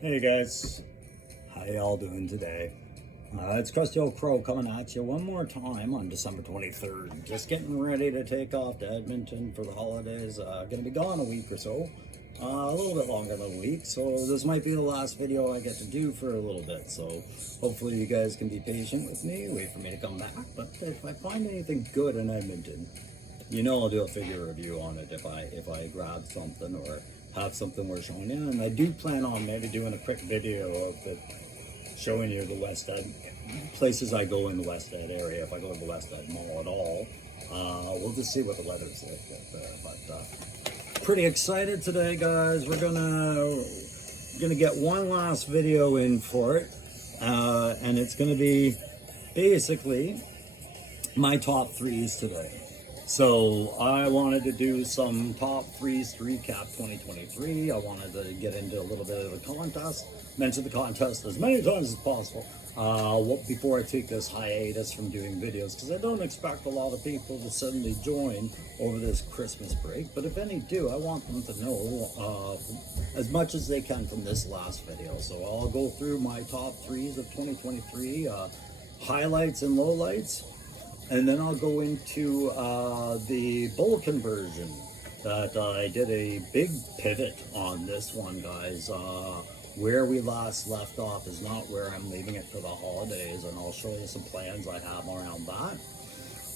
Hey guys, how y'all doing today? It's Crusty Old Crow coming at you one more time on December 23rd. Just getting ready to take off to Edmonton for the holidays. Gonna be gone a week or so. A little bit longer than a week, so this might be the last video I get to do for a little bit. So hopefully you guys can be patient with me, wait for me to come back. But if I find anything good in Edmonton, you know I'll do a figure review on it if I grab something or have something worth showing you. And I do plan on maybe doing a quick video of it showing you the West End places I go in the West End area. If I go to the West End Mall at all, we'll just see what the weather's like there. But pretty excited today, guys. We're gonna get one last video in for it, and it's gonna be basically my top threes today. So I wanted to do some top threes to recap 2023. I wanted to get into a little bit of the contest, mention the contest as many times as possible before I take this hiatus from doing videos, because I don't expect a lot of people to suddenly join over this Christmas break. But if any do, I want them to know as much as they can from this last video. So I'll go through my top threes of 2023, highlights and lowlights. And then I'll go into the bullet conversion that I did a big pivot on this one, guys. Where we last left off is not where I'm leaving it for the holidays, and I'll show you some plans I have around that.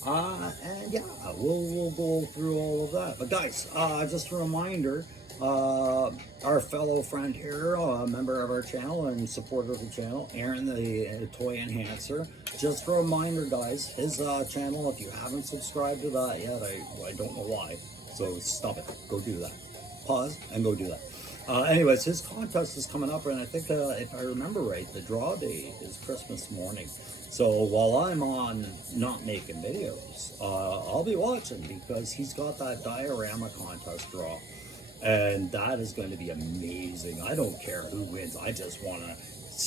And yeah, we'll go through all of that. But guys, just a reminder, our fellow friend here, a member of our channel and supporter of the channel, Aaron the Toy Enhancer. Just a reminder, guys, his channel, if you haven't subscribed to that yet, I don't know why. So stop it. Go do that. Pause and go do that. Anyways, his contest is coming up, and I think, if I remember right, the draw date is Christmas morning. So while I'm on not making videos, I'll be watching, because he's got that diorama contest draw. And that is going to be amazing. I don't care who wins. I just want to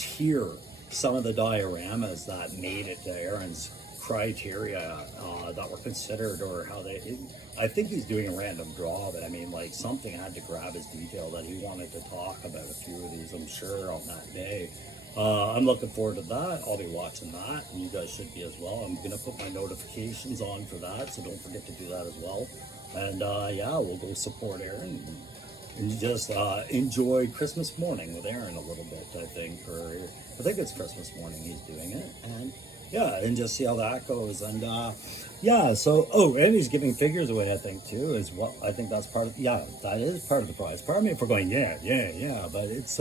hear some of the dioramas that made it to Aaron's criteria that were considered, or how I think he's doing a random draw, but I mean, like, something had to grab his detail that he wanted to talk about a few of these, I'm sure, on that day. I'm looking forward to that. I'll be watching that, and you guys should be as well. I'm going to put my notifications on for that, so don't forget to do that as well. And yeah, we'll go support Aaron and just enjoy Christmas morning with Aaron a little bit, I think. Or I think it's Christmas morning he's doing it. And yeah, and just see how that goes. And yeah, so, oh, and he's giving figures away, I think, too, is what I think that's part of. Yeah, that is part of the prize. Pardon me for going, yeah, but it's,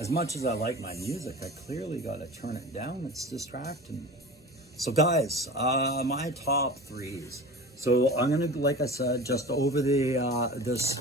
as much as I like my music, I clearly got to turn it down. It's distracting. So guys, my top threes. So I'm gonna, like I said, just over the this,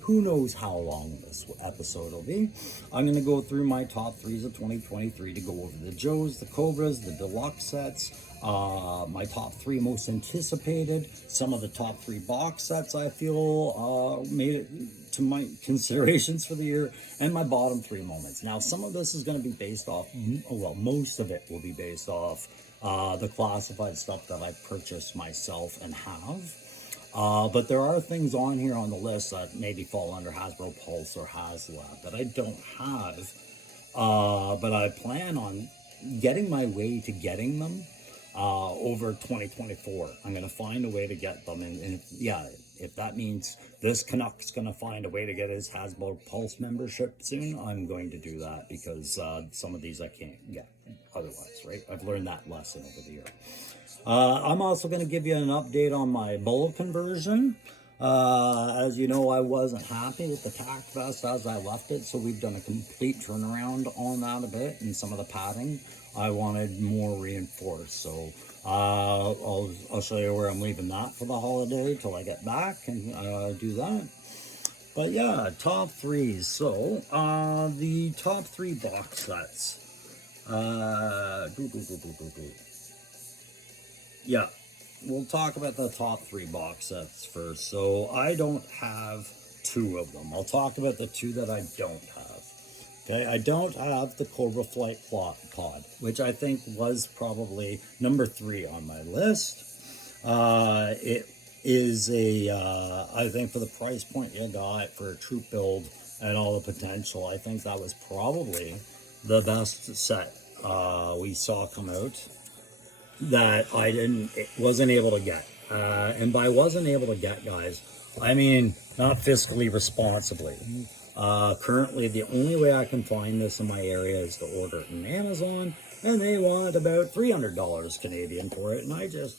who knows how long this episode will be. I'm gonna go through my top threes of 2023 to go over the Joes, the Cobras, the deluxe sets, my top three most anticipated, some of the top three box sets I feel made it to my considerations for the year, and my bottom three moments. Now, some of this is going to be based off, well, most of it will be based off the classified stuff that I purchased myself and have. But there are things on here on the list that maybe fall under Hasbro Pulse or HasLab that I don't have. But I plan on getting my way to getting them over 2024. I'm going to find a way to get them. And yeah, if that means this Canuck's going to find a way to get his Hasbro Pulse membership soon, I'm going to do that, because some of these I can't get otherwise, right? I've learned that lesson over the year. I'm also going to give you an update on my bullet conversion. As you know, I wasn't happy with the Tack Vest as I left it, so we've done a complete turnaround on that a bit, and some of the padding I wanted more reinforced. So I'll show you where I'm leaving that for the holiday till I get back and do that. But yeah, top threes. So the top three box sets. Yeah, we'll talk about the top three box sets first. So I don't have two of them. I'll talk about the two that I don't have. Okay, I don't have the Cobra Flight Pod, which I think was probably number 3 on my list. It is a, I think for the price point you got for a troop build and all the potential. I think that was probably the best set we saw come out that wasn't able to get. And by wasn't able to get, guys, I mean not fiscally responsibly. Currently, the only way I can find this in my area is to order it on Amazon, and they want about $300 Canadian for it, and I just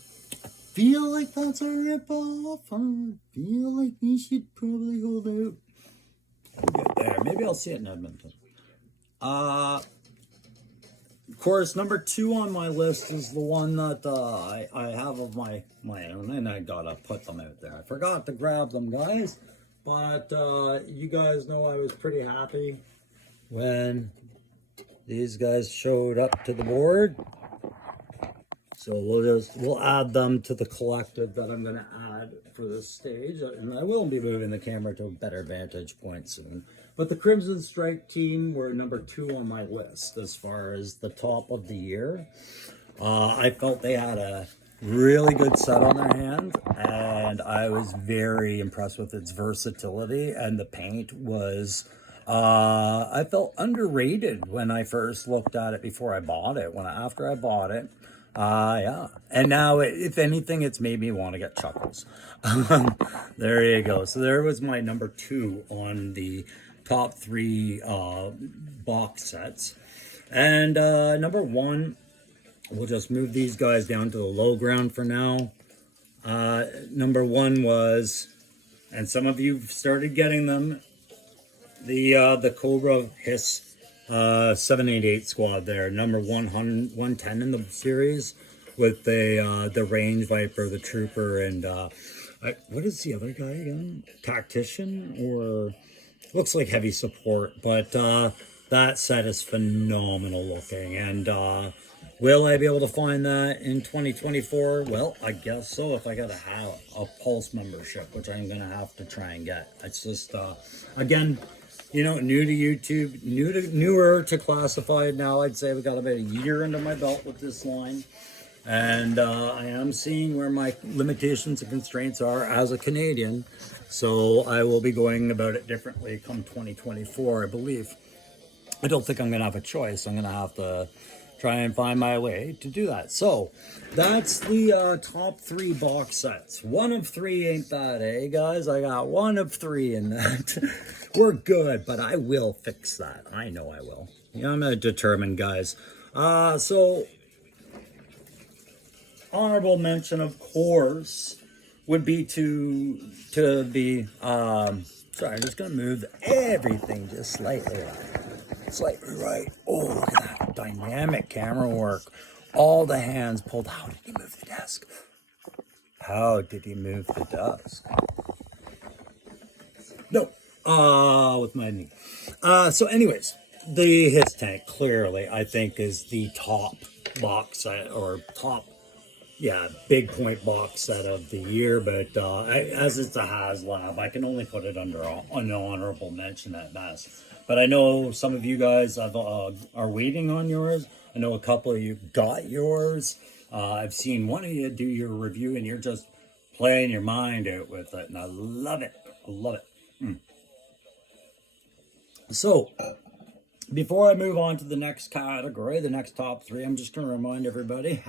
feel like that's a ripoff. I feel like we should probably hold out. Get there. Maybe I'll see it in Edmonton. Of course, number 2 on my list is the one that I have of my own, and I gotta put them out there. I forgot to grab them, guys, but you guys know I was pretty happy when these guys showed up to the board. So we'll add them to the collective that I'm gonna add for this stage, and I will be moving the camera to a better vantage point soon. But the Crimson Strike team were number 2 on my list as far as the top of the year. I felt they had a really good set on their hands, and I was very impressed with its versatility, and the paint was, I felt underrated when I first looked at it before I bought it. After I bought it, yeah. And now, if anything, it's made me want to get Chuckles. There you go. So there was my number 2 on the top 3 box sets. And number 1, we'll just move these guys down to the low ground for now. Number 1 was, and some of you started getting them, the Cobra Hiss 788 squad there, number 110 in the series, with the Range Viper, the Trooper, and what is the other guy again? Tactician, or looks like heavy support, but that set is phenomenal looking. And will I be able to find that in 2024? Well, I guess so, if I gotta have a Pulse membership, which I'm gonna have to try and get. It's just again, you know, new to YouTube, newer to Classified now. I'd say we got about a year under my belt with this line, and I am seeing where my limitations and constraints are as a Canadian. So I will be going about it differently come 2024, I believe. I don't think I'm gonna have a choice. I'm gonna have to try and find my way to do that. So that's the top 3 box sets. 1 of 3 ain't bad, eh, guys? I got 1 of 3 in that. We're good, but I will fix that. I know I will. Yeah, I'm determined, guys. So honorable mention, of course, would be to the sorry, I'm just gonna move everything just slightly right. Oh, look at that dynamic camera work. All the hands pulled. How did he move the desk? How did he move the desk? No, with my knee. So anyways, the Hiss tank clearly I think is the top box set, or top, yeah, big point box set of the year. But as it's a HasLab, I can only put it under an honorable mention at best. But I know some of you guys are waiting on yours. I know a couple of you got yours. I've seen one of you do your review, and you're just playing your mind out with it, and I love it. I love it. So, before I move on to the next category, the next top 3, I'm just going to remind everybody,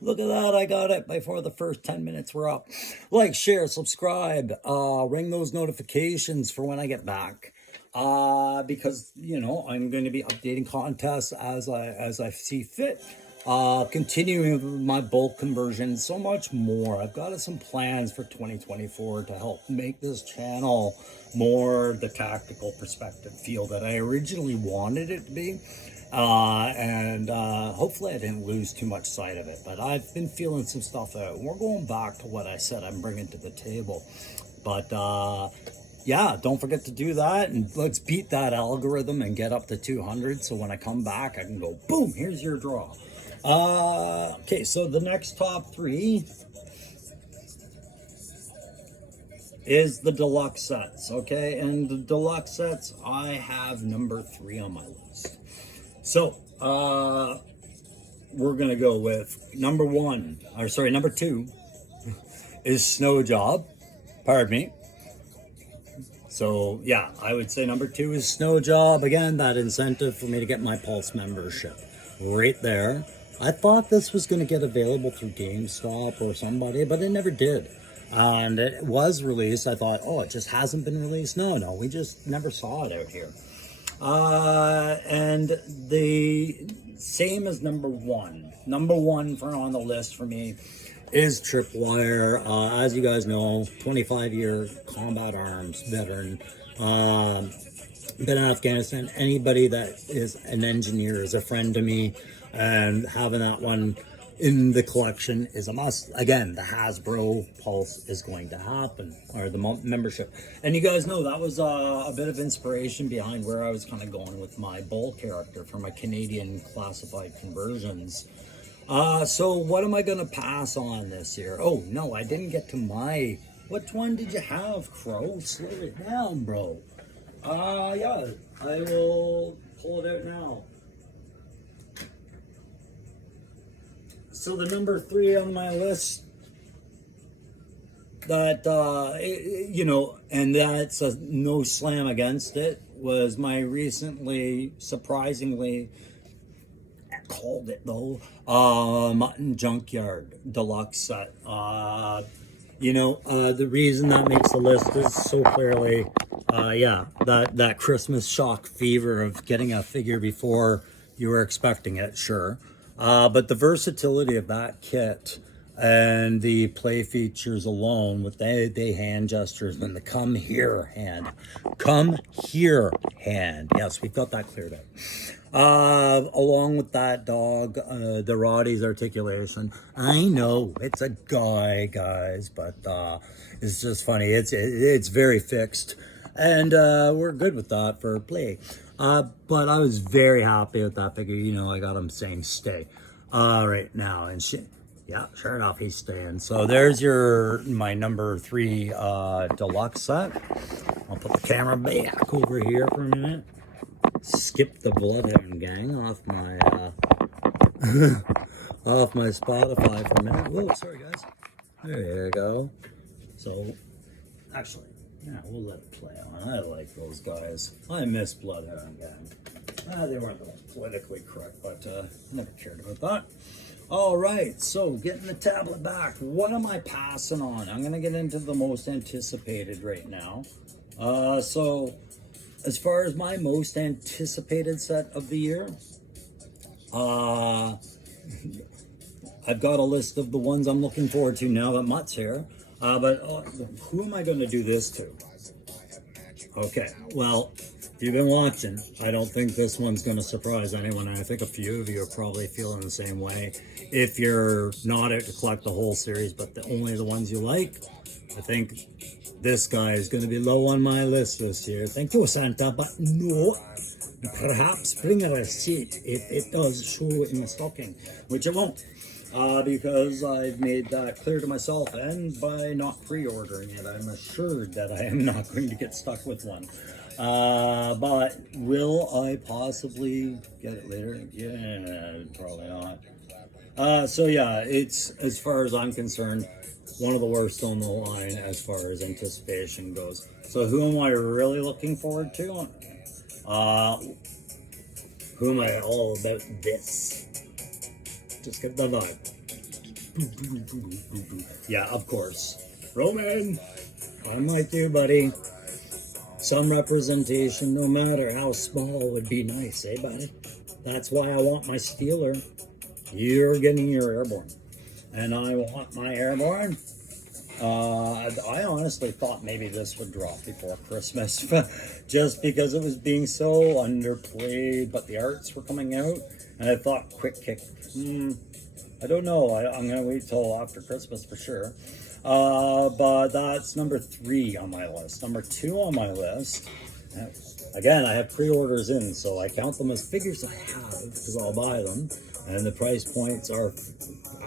look at that, I got it before the first 10 minutes were up. Like, share, subscribe, ring those notifications for when I get back. Because, you know, I'm going to be updating contests as I see fit. Continuing with my bulk conversion, so much more. I've got some plans for 2024 to help make this channel more the tactical perspective feel that I originally wanted it to be. And hopefully I didn't lose too much sight of it, but I've been feeling some stuff out. We're going back to what I said I'm bringing to the table. But yeah, don't forget to do that, and let's beat that algorithm and get up to 200, so when I come back I can go boom, here's your draw. Okay, so the next top 3 is the deluxe sets. Okay, and the deluxe sets, I have number 3 on my list. So we're gonna go with number 2 is Snow Job, pardon me. So yeah, I would say number 2 is Snow Job. Again, that incentive for me to get my Pulse membership right there. I thought this was going to get available through GameStop or somebody, but it never did. And it was released. I thought, oh, it just hasn't been released. No, we just never saw it out here. And the same as number 1. Number 1 for on the list for me is Tripwire. As you guys know, 25-year combat arms veteran. Been in Afghanistan. Anybody that is an engineer is a friend to me, and having that one in the collection is a must. Again, the Hasbro Pulse is going to happen, or the membership. And you guys know that was a bit of inspiration behind where I was kind of going with my Bull character for my Canadian classified conversions. So what am I going to pass on this year? Oh, no, I didn't get to my... Which one did you have, Crow? Slow it down, bro. Yeah, I will pull it out now. So the number 3 on my list, that, you know, and that's a no slam against it, was my recently, surprisingly, called it though, Mutton Junkyard Deluxe set. You know, the reason that makes the list is so clearly, yeah, that Christmas shock fever of getting a figure before you were expecting it, sure. But the versatility of that kit and the play features alone with the hand gestures and the come here hand. Yes, we've got that cleared up. Along with that dog, the Roddy's articulation. I know it's a guy, guys, but it's just funny. It's very fixed, and we're good with that for play. But I was very happy with that figure. You know, I got him saying stay right now, and yeah, sure enough, he's staying. So there's my number 3 deluxe set. I'll put the camera back over here for a minute. Skip the Bloodhound Gang off my off my Spotify for a minute. Whoa, sorry guys. There you go. So actually, yeah, we'll let it play on. I like those guys. I miss Bloodhound Gang. They weren't the most politically correct, but I never cared about that. All right, so getting the tablet back. What am I passing on? I'm gonna get into the most anticipated right now. So as far as my most anticipated set of the year, I've got a list of the ones I'm looking forward to now that Mutt's here. But who am I going to do this to? Okay, well, if you've been watching, I don't think this one's going to surprise anyone. And I think a few of you are probably feeling the same way. If you're not out to collect the whole series, but only the ones you like, I think this guy is going to be low on my list this year. Thank you, Santa, but no. Perhaps bring a receipt if it does show in the stocking, which it won't, because I've made that clear to myself, and by not pre-ordering it, I'm assured that I am not going to get stuck with one. But will I possibly get it later? Yeah, probably not. So yeah, it's, as far as I'm concerned, one of the worst on the line as far as anticipation goes. So who am I really looking forward to? Who am I all about this? Just get the vibe. Yeah, of course. Roman! I'm like you, buddy. Some representation, no matter how small, would be nice, eh, buddy? That's why I want my Steeler. You're getting your Airborne. And I want my Airborne. I honestly thought maybe this would drop before Christmas, just because it was being so underplayed, but the arts were coming out, and I thought quick kick, I don't know, I'm going to wait till after Christmas for sure. But that's number 3 on my list. Number 2 on my list, again, I have pre-orders in, so I count them as figures I have, because I'll buy them, and the price points are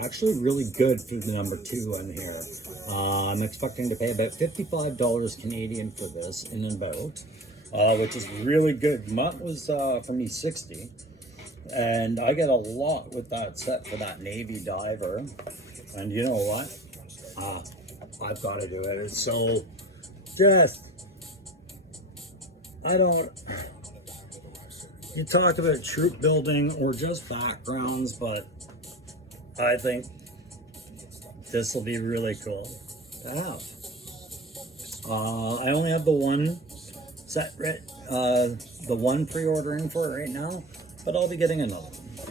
actually really good for the number 2 in here. I'm expecting to pay about $55 Canadian for this, in and about, which is really good. Mutt was, for me, $60, and I get a lot with that set for that Navy diver, and you know what? I've got to do it. It's so just I don't, you talk about troop building or just backgrounds, but I think this will be really cool to have. I only have the one set, the one pre-ordering for it right now, but I'll be getting another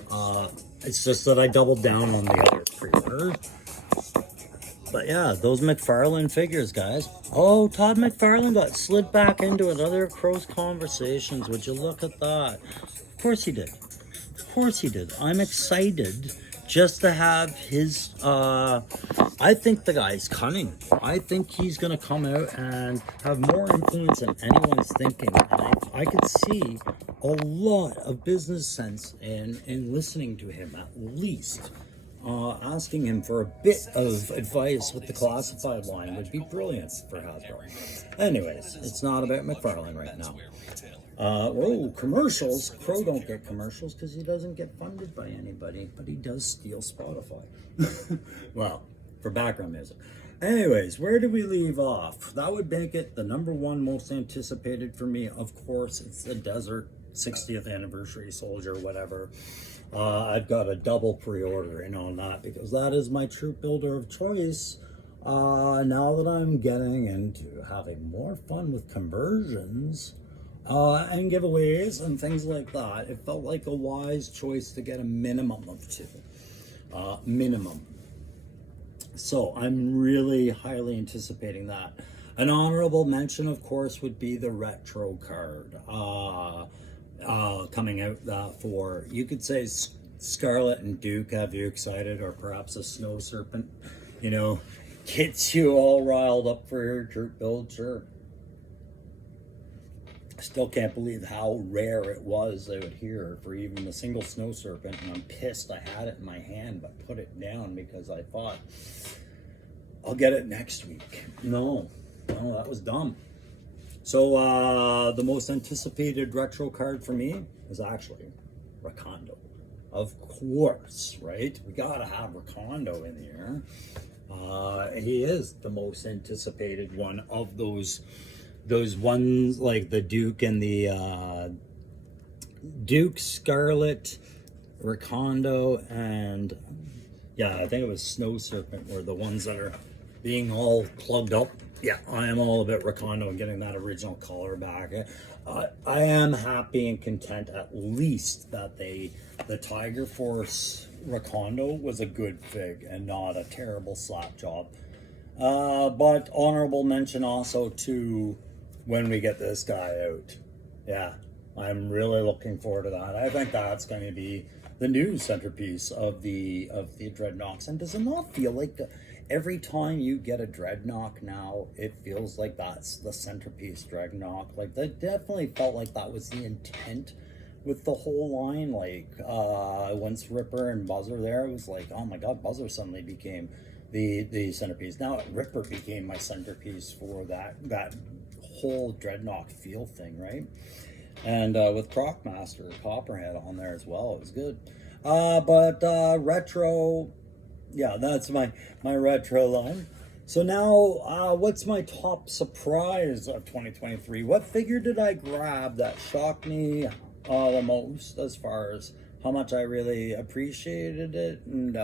one. It's just that I doubled down on the other pre-orders. But yeah, those McFarlane figures, guys. Oh, Todd McFarlane got slid back into another Crow's Conversations. Would you look at that? Of course he did. Of course he did. I'm excited just to have his, I think the guy's cunning. I think he's going to come out and have more influence than anyone's thinking. And I could see a lot of business sense in listening to him, at least. Asking him for a bit of advice with the classified line would be brilliant for Hasbro. Anyways, it's not about McFarlane right now. Oh, commercials. Crow don't get commercials because he doesn't get funded by anybody, but he does steal Spotify. Well, for background music. Anyways, where did we leave off? That would make it the #1 most anticipated for me. Of course, it's the Desert 60th Anniversary Soldier, whatever. I've got a double pre-order in on that because that is my troop builder of choice. Now that I'm getting into having more fun with conversions and giveaways and things like that, it felt like a wise choice to get a minimum of 2. Minimum. So I'm really highly anticipating that. An honorable mention, of course, would be the retro card. Coming out for, you could say, Scarlet and Duke have you excited, or perhaps a Snow Serpent, gets you all riled up for your troop build. Sure. I still can't believe how rare it was out here for even a single Snow Serpent, and I'm pissed I had it in my hand but put it down because I thought I'll get it next week. No, that was dumb. So the most anticipated retro card for me is actually Recondo. Of course, right? We gotta have Recondo in here. He is the most anticipated one of those ones, like the Duke and the Duke, Scarlet, Recondo, and yeah, I think it was Snow Serpent were the ones that are being all plugged up. Yeah, I am all about Recondo and getting that original color back. I am happy and content at least that the Tiger Force Recondo was a good fig and not a terrible slap job. But honorable mention also to when we get this guy out. Yeah, I'm really looking forward to that. I think that's going to be the new centerpiece of the Dreadnoks. And does it not feel like every time you get a Dreadnok now, it feels like that's the centerpiece Dreadnok? Like, that definitely felt like that was the intent with the whole line. Like, once Ripper and Buzzer there, it was like, oh my god, Buzzer suddenly became the centerpiece. Now Ripper became my centerpiece for that whole Dreadnok feel thing, right? And with Crocmaster, Copperhead on there as well, it was good. But retro, yeah, that's my retro line. So now, what's my top surprise of 2023? What figure did I grab that shocked me the most, as far as how much I really appreciated it, and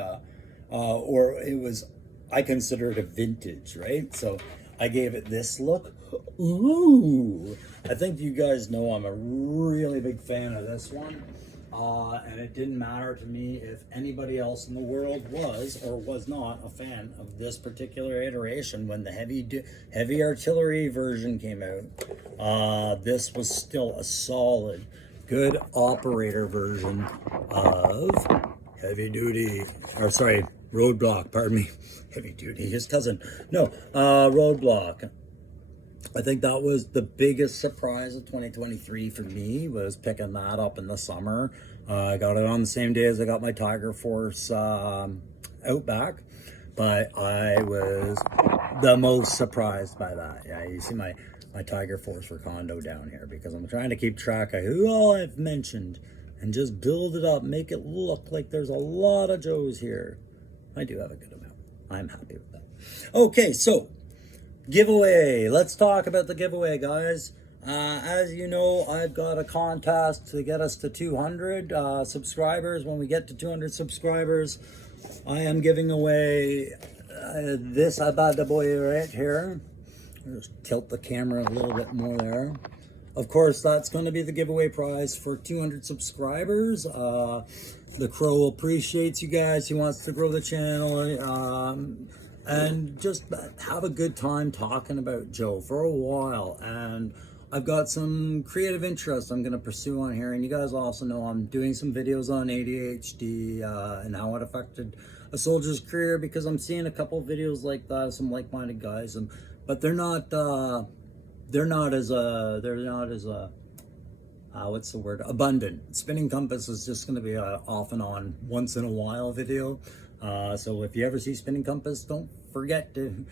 or it was, I consider it a vintage, right? So I gave it this look. Ooh, I think you guys know I'm a really big fan of this one. And it didn't matter to me if anybody else in the world was or was not a fan of this particular iteration when the heavy artillery version came out. This was still a solid, good operator version of Roadblock, pardon me. Heavy duty, his cousin. No, Roadblock. I think that was the biggest surprise of 2023 for me, was picking that up in the summer. I got it on the same day as I got my Tiger Force Outback, but I was the most surprised by that. Yeah, you see my Tiger Force Recondo down here, because I'm trying to keep track of who all I've mentioned and just build it up, make it look like there's a lot of Joes here. I do have a good amount. I'm happy with that. Okay, so giveaway. Let's talk about the giveaway, guys. As you know, I've got a contest to get us to 200 subscribers. When we get to 200 subscribers, I am giving away this bad boy right here. Just tilt the camera a little bit more there. Of course, that's going to be the giveaway prize for 200 subscribers. The Crow appreciates you guys. He wants to grow the channel and just have a good time talking about Joe for a while. And I've got some creative interests I'm going to pursue on here. And you guys also know I'm doing some videos on ADHD and how it affected a soldier's career, because I'm seeing a couple of videos like that, some like-minded guys, but they're not as what's the word, abundant. Spinning Compass is just going to be a off and on, once in a while video. So if you ever see Spinning Compass, don't forget to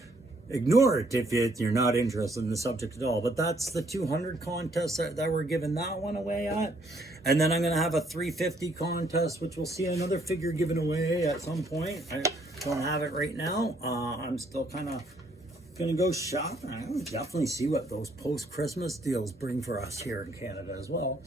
ignore it if you're not interested in the subject at all. But that's the 200 contest that we're giving that one away at. And then I'm going to have a 350 contest, which we'll see another figure given away at some point. I don't have it right now. I'm still kind of gonna go shopping. I will definitely see what those post-Christmas deals bring for us here in Canada as well.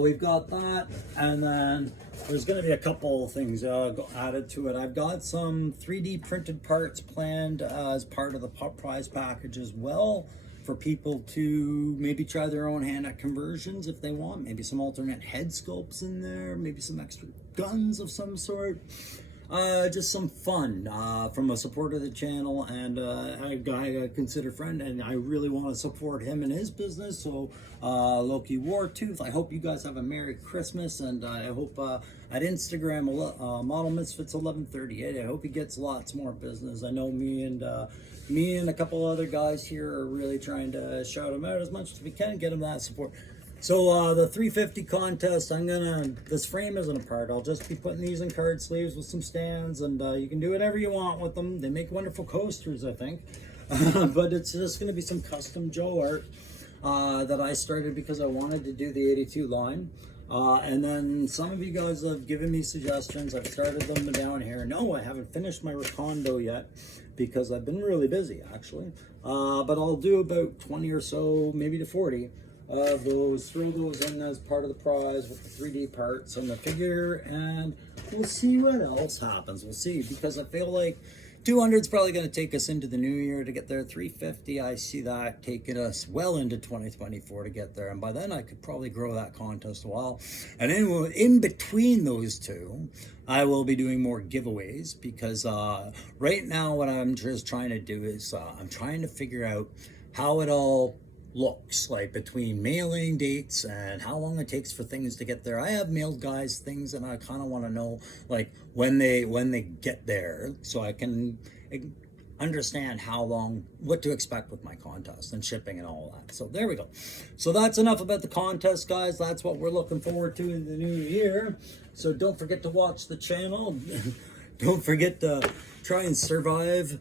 We've got that, and then there's gonna be a couple things added to it. I've got some 3D printed parts planned as part of the prize package as well, for people to maybe try their own hand at conversions if they want. Maybe some alternate head sculpts in there, maybe some extra guns of some sort. Just some fun from a supporter of the channel, and a guy I consider friend, and I really want to support him in his business. So Loki Wartooth, I hope you guys have a Merry Christmas, and I hope at Instagram Model Misfits 1138, I hope he gets lots more business. I know me and a couple other guys here are really trying to shout him out as much as we can, get him that support. So the 350 contest, this frame isn't a part. I'll just be putting these in card sleeves with some stands, and you can do whatever you want with them. They make wonderful coasters, I think. But it's just gonna be some custom Joe art that I started because I wanted to do the 82 line. And then some of you guys have given me suggestions. I've started them down here. No, I haven't finished my Recondo yet because I've been really busy, actually. But I'll do about 20 or so, maybe to 40 of those, throw those in as part of the prize with the 3D parts and the figure, and we'll see what else happens. We'll see, because I feel like 200 is probably going to take us into the new year to get there. 350, I see that taking us well into 2024 to get there, and by then I could probably grow that contest a while. And anyway, in between those two, I will be doing more giveaways, because right now what I'm just trying to do is I'm trying to figure out how it all looks like between mailing dates and how long it takes for things to get there. I have mailed guys things, and I kind of want to know like when they get there, so I can understand how long, what to expect with my contest and shipping and all that. So there we go. So that's enough about the contest, guys. That's what we're looking forward to in the new year. So don't forget to watch the channel. Don't forget to try and survive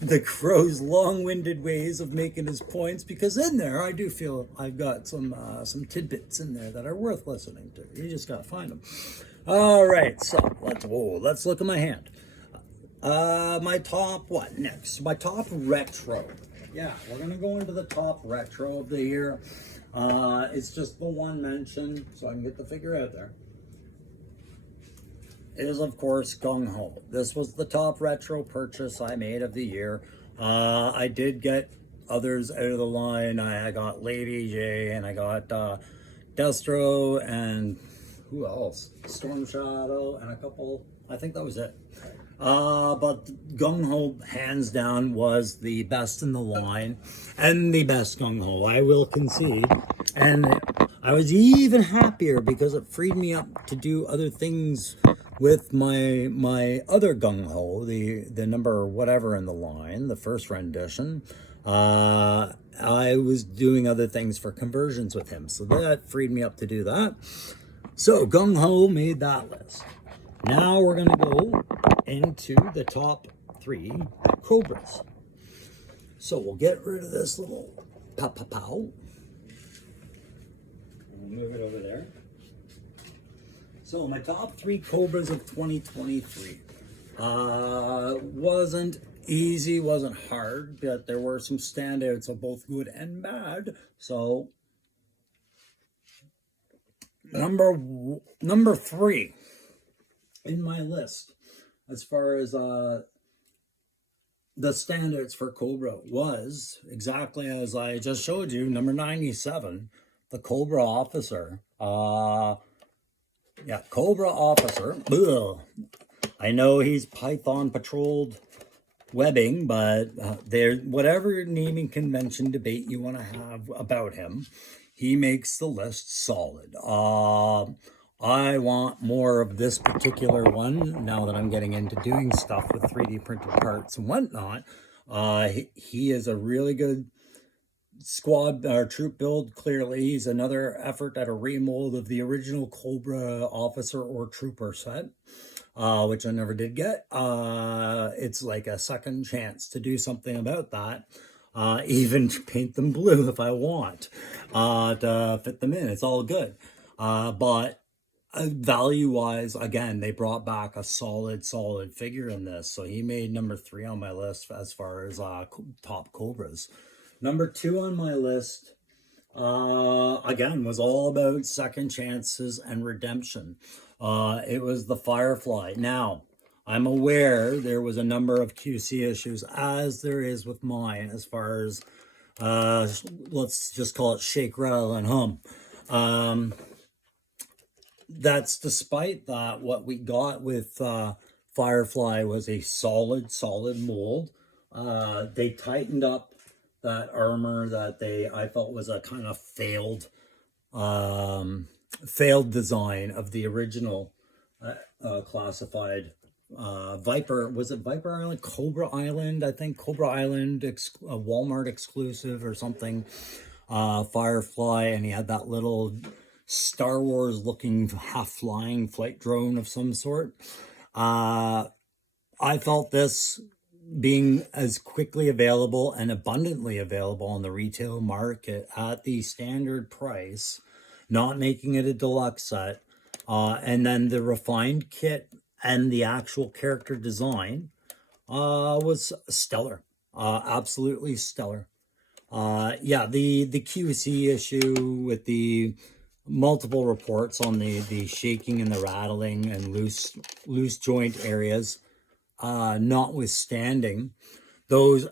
the Crow's long-winded ways of making his points, because in there I do feel I've got some tidbits in there that are worth listening to. You just gotta find them. All right, so let's look at my hand. My top, what next? My top retro. Yeah, we're gonna go into the top retro of the year. It's just the one mention, so I can get the figure out there. Is of course Gung Ho. This was the top retro purchase I made of the year. I did get others out of the line. I got Lady J, and I got Destro, and who else? Storm Shadow, and a couple. I think that was it. But Gung Ho, hands down, was the best in the line, and the best Gung Ho, I will concede. And I was even happier because it freed me up to do other things with my other Gung Ho, the number whatever in the line, the first rendition. I was doing other things for conversions with him, so that freed me up to do that. So Gung Ho made that list. Now we're gonna go into the top 3 Cobras. So we'll get rid of this little pow. We'll move it over there. So my top 3 Cobras of 2023 wasn't easy, wasn't hard, but there were some standouts of both good and bad. So number three in my list, as far as the standards for Cobra, was exactly as I just showed you. Number 97, the Cobra Officer. Yeah, Cobra Officer. Ugh. I know he's Python patrolled webbing, but there, whatever naming convention debate you want to have about him, he makes the list solid. I want more of this particular one now that I'm getting into doing stuff with 3D printed parts and whatnot. He is a really good squad or troop build. Clearly, he's another effort at a remold of the original Cobra officer or trooper set, which I never did get. It's like a second chance to do something about that. Even to paint them blue if I want, to fit them in. It's all good. But value-wise, again, they brought back a solid figure in this. So he made number 3 on my list as far as top Cobras. Number 2 on my list, again, was all about second chances and redemption. It was the Firefly. Now, I'm aware there was a number of QC issues, as there is with mine, as far as, let's just call it shake, rattle, and hum. That's despite that, what we got with Firefly was a solid mold. They tightened up that armor that I felt was a kind of failed design of the original classified Viper. Was it Viper Island? Cobra Island, I think. Cobra Island, a Walmart exclusive or something. Firefly, and he had that little Star Wars looking half flying flight drone of some sort. I felt this being as quickly available and abundantly available on the retail market at the standard price, not making it a deluxe set, and then the refined kit and the actual character design was stellar. Absolutely stellar. Yeah, the QC issue with the multiple reports on the shaking and the rattling and loose joint areas, notwithstanding those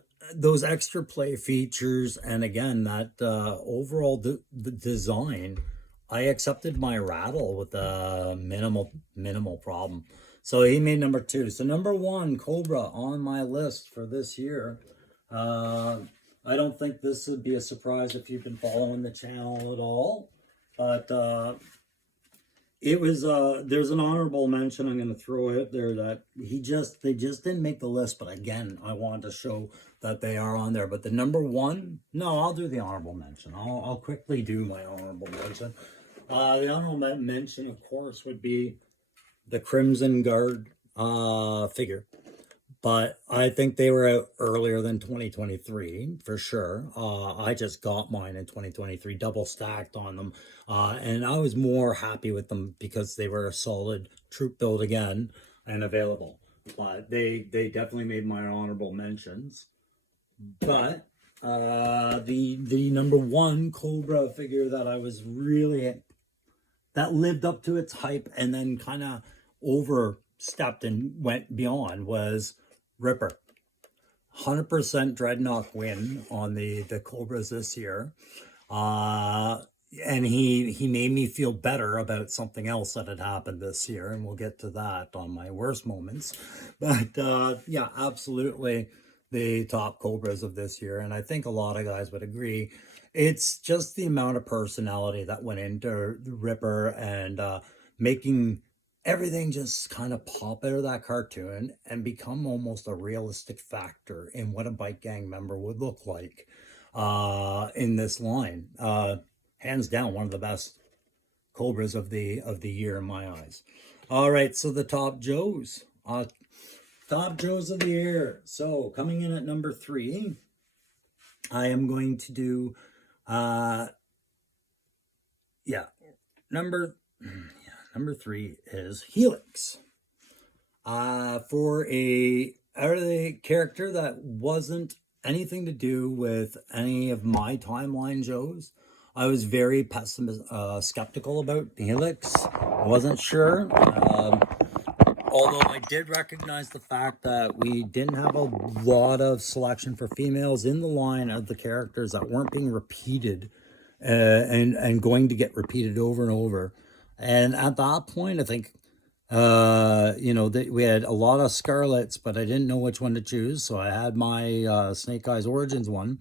extra play features, and again that overall the design, I accepted my rattle with a minimal problem. So he made number 2. So number 1, Cobra on my list for this year. I don't think this would be a surprise if you've been following the channel at all, but it was there's an honorable mention I'm going to throw out there that they just didn't make the list, but again, I wanted to show that they are on there. But the number 1, no, I'll do the honorable mention. I'll quickly do my honorable mention. The honorable mention, of course, would be the Crimson Guard figure. But I think they were out earlier than 2023, for sure. I just got mine in 2023, double stacked on them. And I was more happy with them because they were a solid troop build again and available. But they definitely made my honorable mentions. But the number 1 Cobra figure that I was really, that lived up to its hype and then kind of overstepped and went beyond was Ripper. 100% Dreadnought win on the Cobras this year. And he made me feel better about something else that had happened this year, and we'll get to that on my worst moments. But yeah, absolutely the top Cobras of this year, and I think a lot of guys would agree. It's just the amount of personality that went into the Ripper and making everything just kind of pop out of that cartoon and become almost a realistic factor in what a bike gang member would look like in this line. Hands down, one of the best Cobras of the year in my eyes. All right, so the top Joes. Top Joes of the year. So coming in at number 3, I am going to do number 3 is Helix. For a out of the character that wasn't anything to do with any of my timeline Joes. I was very skeptical about Helix. I wasn't sure. Although I did recognize the fact that we didn't have a lot of selection for females in the line of the characters that weren't being repeated and going to get repeated over and over. And at that point, I think we had a lot of Scarlets, but I didn't know which one to choose. So I had my Snake Eyes Origins one.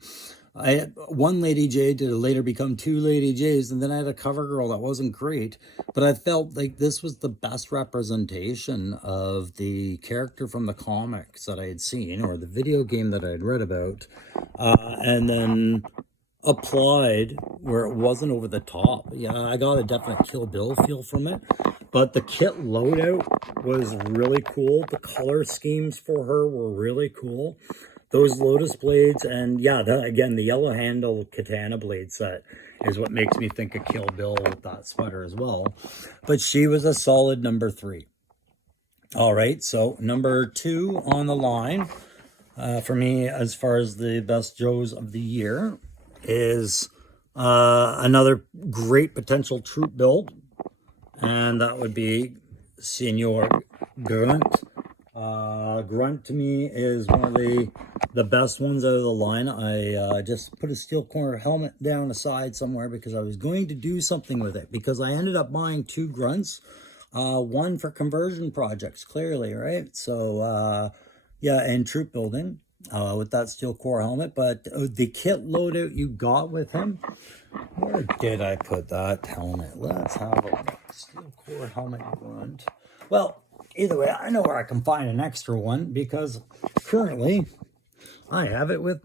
I had one Lady J to later become two Lady J's, and then I had a cover girl that wasn't great, but I felt like this was the best representation of the character from the comics that I had seen, or the video game that I had read about, and then applied where it wasn't over the top. Yeah, I got a definite Kill Bill feel from it, but the kit loadout was really cool. The color schemes for her were really cool. Those Lotus blades, and yeah, again, the yellow handle katana blade set is what makes me think of Kill Bill with that sweater as well. But she was a solid number 3. All right, so number 2 on the line for me as far as the best Joes of the year is another great potential troop build, and that would be Senor Grunt. Grunt to me is one of the best ones out of the line. I just put a steel corner helmet down aside somewhere because I was going to do something with it, because I ended up buying 2 grunts, one for conversion projects, clearly, right? So yeah, and troop building with that steel core helmet. But the kit loadout you got with him, where did I put that helmet? Let's have a look. Steel core helmet grunt. Well, either way, I know where I can find an extra one, because currently I have it with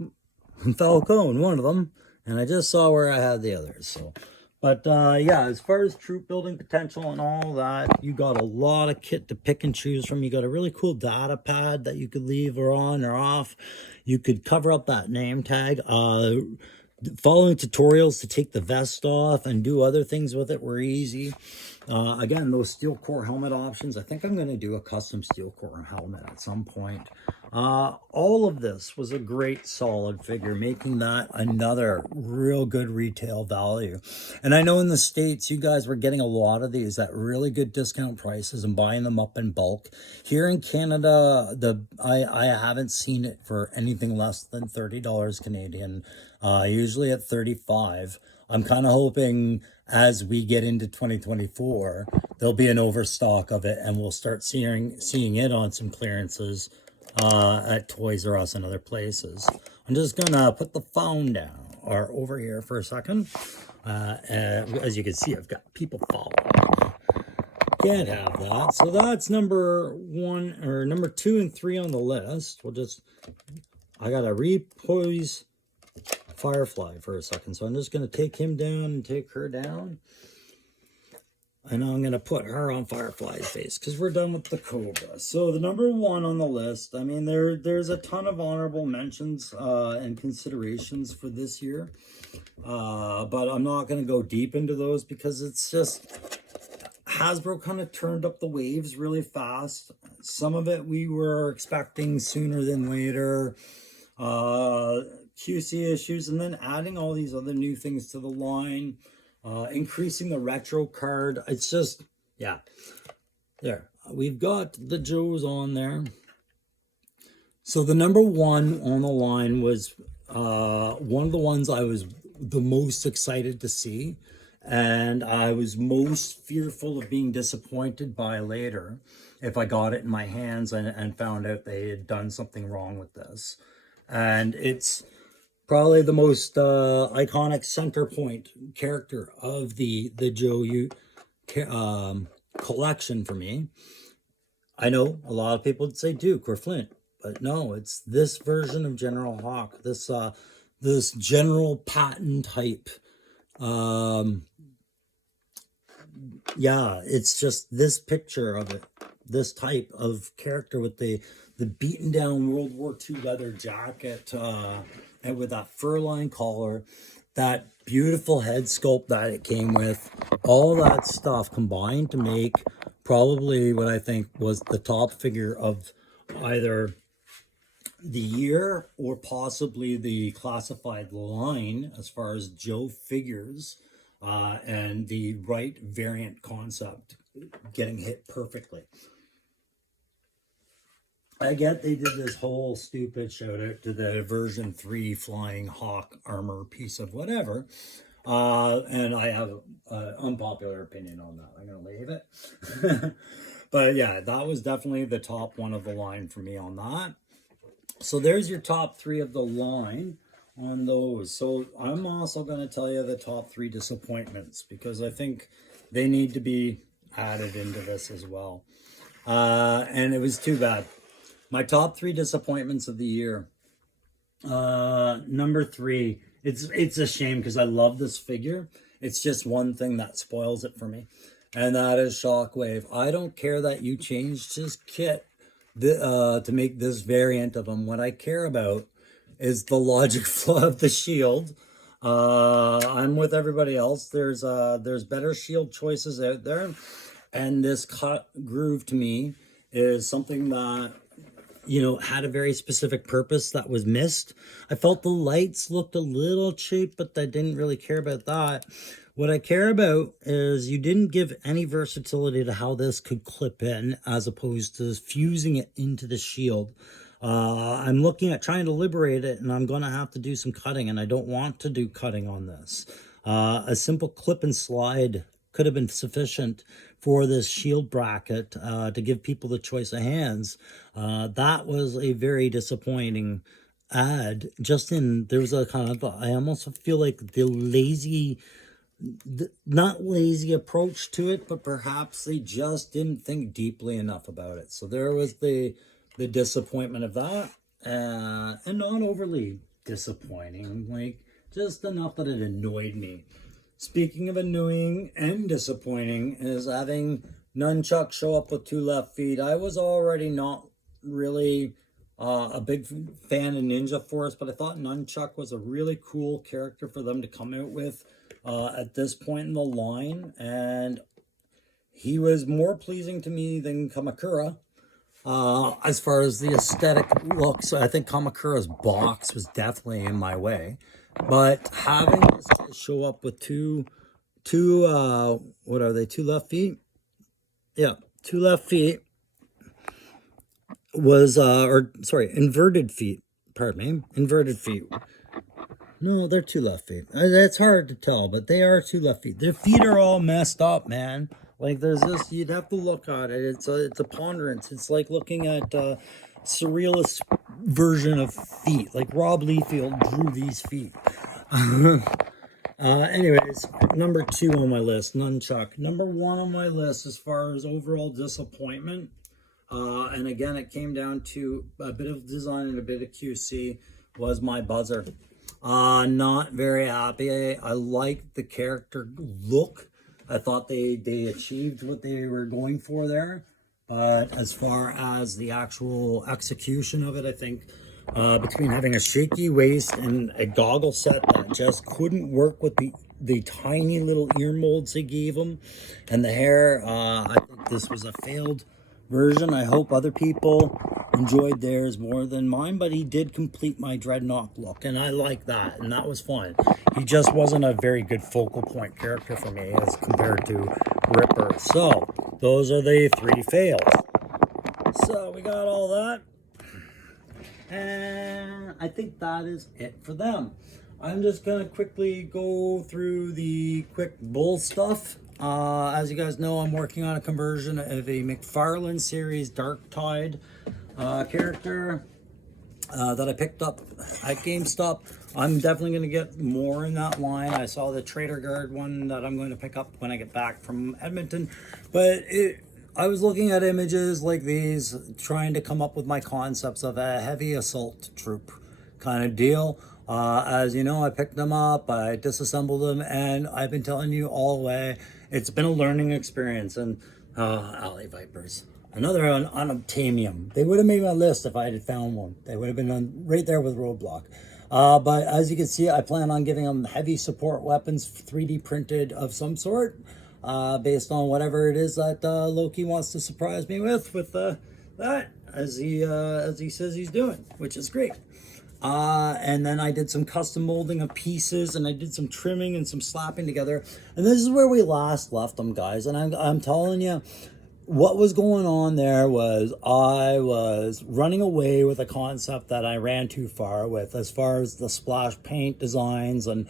Falcone, one of them, and I just saw where I had the others. So, but yeah, as far as troop building potential and all that, you got a lot of kit to pick and choose from. You got a really cool data pad that you could leave or on or off. You could cover up that name tag. Following tutorials to take the vest off and do other things with it were easy. Again, those steel core helmet options, I think I'm going to do a custom steel core helmet at some point. All of this was a great solid figure, making that another real good retail value. And I know in the States, you guys were getting a lot of these at really good discount prices and buying them up in bulk. Here in Canada, I haven't seen it for anything less than $30 Canadian, usually at 35. I'm kind of hoping as we get into 2024, there'll be an overstock of it, and we'll start seeing it on some clearances at Toys R Us and other places. I'm just gonna put the phone down or over here for a second. As you can see, I've got people following. Can't have that. So that's number 1 or number 2 and 3 on the list. I gotta repoise Firefly for a second, so I'm just going to take him down and take her down, and I'm going to put her on Firefly's face because we're done with the Cobra. So the number 1 on the list, I mean, there's a ton of honorable mentions and considerations for this year, but I'm not going to go deep into those because it's just Hasbro kind of turned up the waves really fast. Some of it we were expecting sooner than later. QC issues, and then adding all these other new things to the line, increasing the retro card. It's just, yeah, there. We've got the Joes on there. So the number 1 on the line was one of the ones I was the most excited to see, and I was most fearful of being disappointed by later if I got it in my hands and found out they had done something wrong with this. And it's probably the most iconic center point character of the Joe collection for me. I know a lot of people would say Duke or Flint, but no, it's this version of General Hawk, this General Patton type. Yeah, it's just this picture of it, this type of character with the beaten down World War II leather jacket, and with that fur-lined collar, that beautiful head sculpt that it came with, all that stuff combined to make probably what I think was the top figure of either the year or possibly the classified line as far as Joe figures and the right variant concept getting hit perfectly. I get they did this whole stupid shout out to the version 3 flying hawk armor piece of whatever. And I have an unpopular opinion on that. I'm going to leave it. But yeah, that was definitely the top one of the line for me on that. So there's your top 3 of the line on those. So I'm also going to tell you the top 3 disappointments because I think they need to be added into this as well. And it was too bad. My top 3 disappointments of the year. Number 3, it's a shame because I love this figure. It's just one thing that spoils it for me, and that is Shockwave. I don't care that you changed his kit to make this variant of him. What I care about is the logic flow of the shield. I'm with everybody else. There's better shield choices out there, and this cut groove to me is something that, you know, had a very specific purpose that was missed. I felt the lights looked a little cheap, but I didn't really care about that. What I care about is you didn't give any versatility to how this could clip in as opposed to fusing it into the shield. I'm looking at trying to liberate it, and I'm going to have to do some cutting, and I don't want to do cutting on this. A simple clip and slide could have been sufficient for this shield bracket to give people the choice of hands. That was a very disappointing ad. There was a kind of, I almost feel like not lazy approach to it, but perhaps they just didn't think deeply enough about it. So there was the disappointment of that, and not overly disappointing, like just enough that it annoyed me. Speaking of annoying and disappointing is having Nunchuck show up with 2 left feet. I was already not really a big fan of Ninja Force, but I thought Nunchuck was a really cool character for them to come out with at this point in the line, and he was more pleasing to me than Kamakura. As far as the aesthetic looks, I think Kamakura's box was definitely in my way. But having this show up with two what are they, 2 left feet? Yeah, 2 left feet was, inverted feet. Pardon me, inverted feet. No, they're 2 left feet. That's hard to tell, but they are 2 left feet. Their feet are all messed up, man. Like, there's this, you'd have to look at it. It's a ponderance. It's like looking at surrealist version of feet. Like Rob Liefeld drew these feet. Anyways, number 2 on my list, Nunchuck. Number 1 on my list as far as overall disappointment. And again, it came down to a bit of design and a bit of QC, was my buzzer. Not very happy. I liked the character look. I thought they achieved what they were going for there. But as far as the actual execution of it, I think between having a shaky waist and a goggle set that just couldn't work with the tiny little ear molds they gave him and the hair, I think this was a failed version. I hope other people enjoyed theirs more than mine, but he did complete my Dreadnought look, and I like that, and that was fun. He just wasn't a very good focal point character for me as compared to Ripper. So those are the 3 fails. So we got all that, and I think that is it for them. I'm just gonna quickly go through the quick bull stuff. As you guys know, I'm working on a conversion of a McFarlane series Dark Tide character that I picked up at GameStop. I'm definitely going to get more in that line. I saw the Trader Guard one that I'm going to pick up when I get back from Edmonton. But I was looking at images like these, trying to come up with my concepts of a heavy assault troop kind of deal. As you know, I picked them up, I disassembled them, and I've been telling you all the way, it's been a learning experience. And Alley Vipers, another unobtainium. They would have made my list if I had found one. They would have been right there with Roadblock. But as you can see, I plan on giving them heavy support weapons, 3D printed of some sort, based on whatever it is that Loki wants to surprise me with the that as he says he's doing, which is great. And then I did some custom molding of pieces, and I did some trimming and some slapping together. And this is where we last left them, guys. And I'm telling you, what was going on there was I was running away with a concept that I ran too far with, as far as the splash paint designs and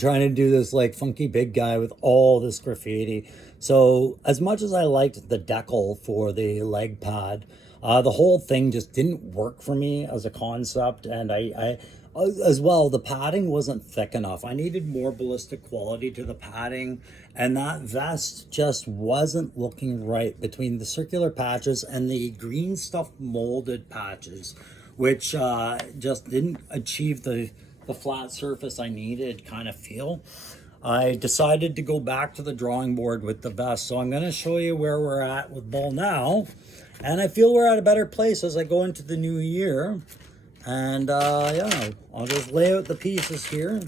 trying to do this like funky big guy with all this graffiti. So as much as I liked the decal for the leg pad, the whole thing just didn't work for me as a concept. And I as well, the padding wasn't thick enough. I needed more ballistic quality to the padding, and that vest just wasn't looking right between the circular patches and the green stuff molded patches, which just didn't achieve the flat surface I needed kind of feel. I decided to go back to the drawing board with the vest. So I'm going to show you where we're at with Bull now. And I feel we're at a better place as I go into the new year. And yeah, I'll just lay out the pieces here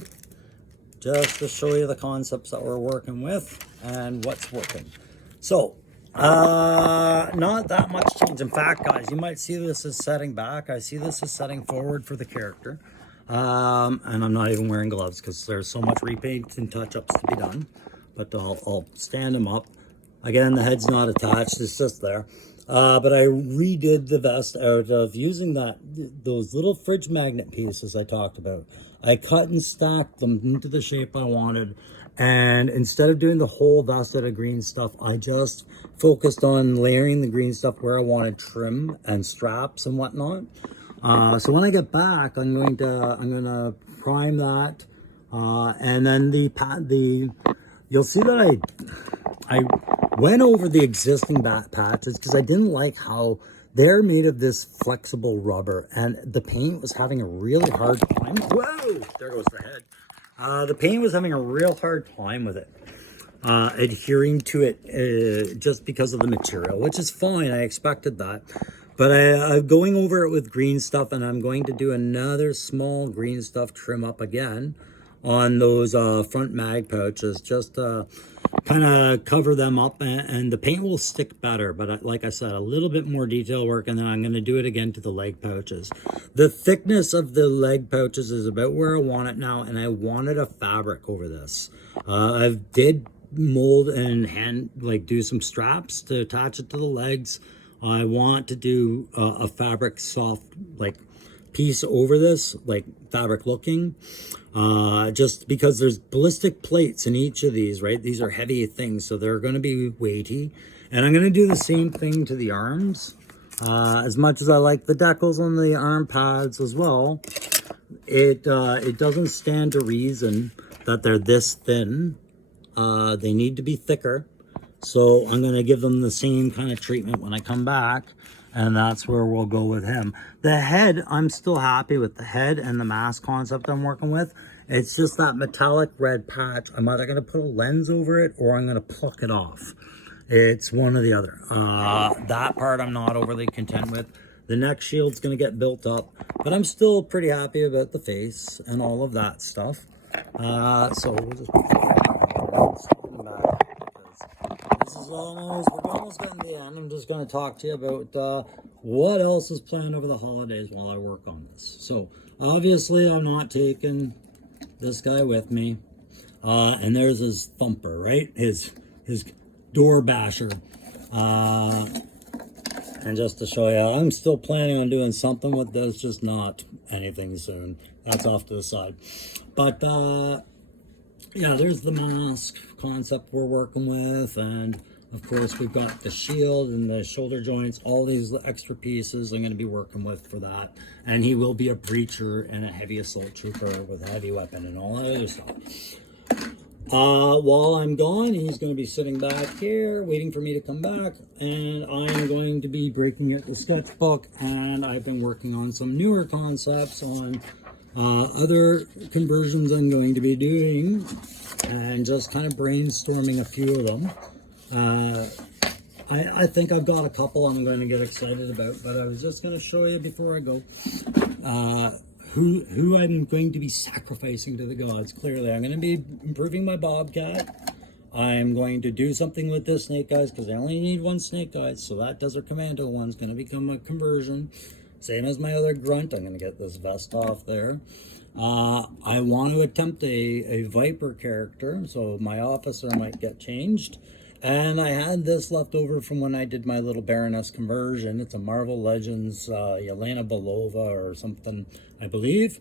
just to show you the concepts that we're working with and what's working. So, not that much change. In fact, guys, you might see this as setting back. I see this as setting forward for the character. And I'm not even wearing gloves because there's so much repaint and touch-ups to be done. But I'll stand him up. Again, the head's not attached, it's just there. But I redid the vest out of using those little fridge magnet pieces I talked about. I cut and stacked them into the shape I wanted. And instead of doing the whole vest out of green stuff, I just focused on layering the green stuff where I wanted trim and straps and whatnot. So when I get back, I'm gonna prime that, and then you'll see that I went over the existing back patches because I didn't like how they're made of this flexible rubber, and the paint was having a really hard time. Whoa, there goes the head. The paint was having a real hard time with it, adhering to it, just because of the material, which is fine. I expected that. But I'm going over it with green stuff, and I'm going to do another small green stuff trim up again on those front mag pouches, just to kind of cover them up, and the paint will stick better. But like I said, a little bit more detail work, and then I'm going to do it again to the leg pouches. The thickness of the leg pouches is about where I want it now, and I wanted a fabric over this. I did mold and do some straps to attach it to the legs. I want to do a fabric soft piece over this, like fabric looking, just because there's ballistic plates in each of these, right? These are heavy things, so they're going to be weighty. And I'm going to do the same thing to the arms. As much as I like the decals on the arm pads as well, it doesn't stand to reason that they're this thin. They need to be thicker. So I'm going to give them the same kind of treatment when I come back, and that's where we'll go with him. The head, I'm still happy with the head and the mask concept I'm working with. It's just that metallic red patch. I'm either going to put a lens over it or I'm going to pluck it off. It's one or the other. That part I'm not overly content with. The neck shield's going to get built up, but I'm still pretty happy about the face and all of that stuff. So we'll just we're almost getting to the end. I'm just going to talk to you about what else is planned over the holidays while I work on this. So obviously I'm not taking this guy with me, and there's his thumper, right? His door basher. And just to show you, I'm still planning on doing something with this, just not anything soon. That's off to the side. But yeah, there's the mask concept we're working with, and of course we've got the shield and the shoulder joints, all these extra pieces I'm going to be working with for that. And he will be a breacher and a heavy assault trooper with a heavy weapon and all that other stuff. While I'm gone, he's going to be sitting back here waiting for me to come back, and I'm going to be breaking out the sketchbook, and I've been working on some newer concepts on other conversions I'm going to be doing, and just kind of brainstorming a few of them. I think I've got a couple I'm going to get excited about, but I was just going to show you before I go who I'm going to be sacrificing to the gods. Clearly, I'm going to be improving my Bobcat. I'm going to do something with this snake eyes because I only need one snake eyes. So that Desert Commando one's going to become a conversion. Same as my other grunt. I'm going to get this vest off there. I want to attempt a Viper character, so my officer might get changed. And I had this left over from when I did my little Baroness conversion. It's a Marvel Legends Yelena Belova or something, I believe,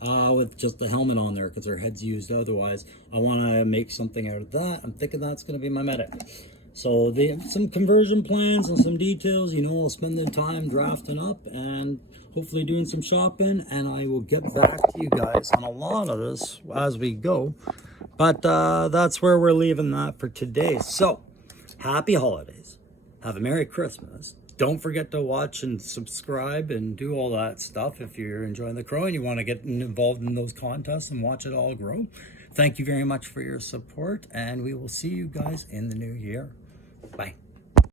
with just the helmet on there because her head's used otherwise. I want to make something out of that. I'm thinking that's going to be my medic. So some conversion plans and some details, you know, I'll spend the time drafting up and hopefully doing some shopping, and I will get back to you guys on a lot of this as we go. But that's where we're leaving that for today. So, happy holidays. Have a Merry Christmas. Don't forget to watch and subscribe and do all that stuff if you're enjoying the Crow and you want to get involved in those contests and watch it all grow. Thank you very much for your support, and we will see you guys in the new year. Bye.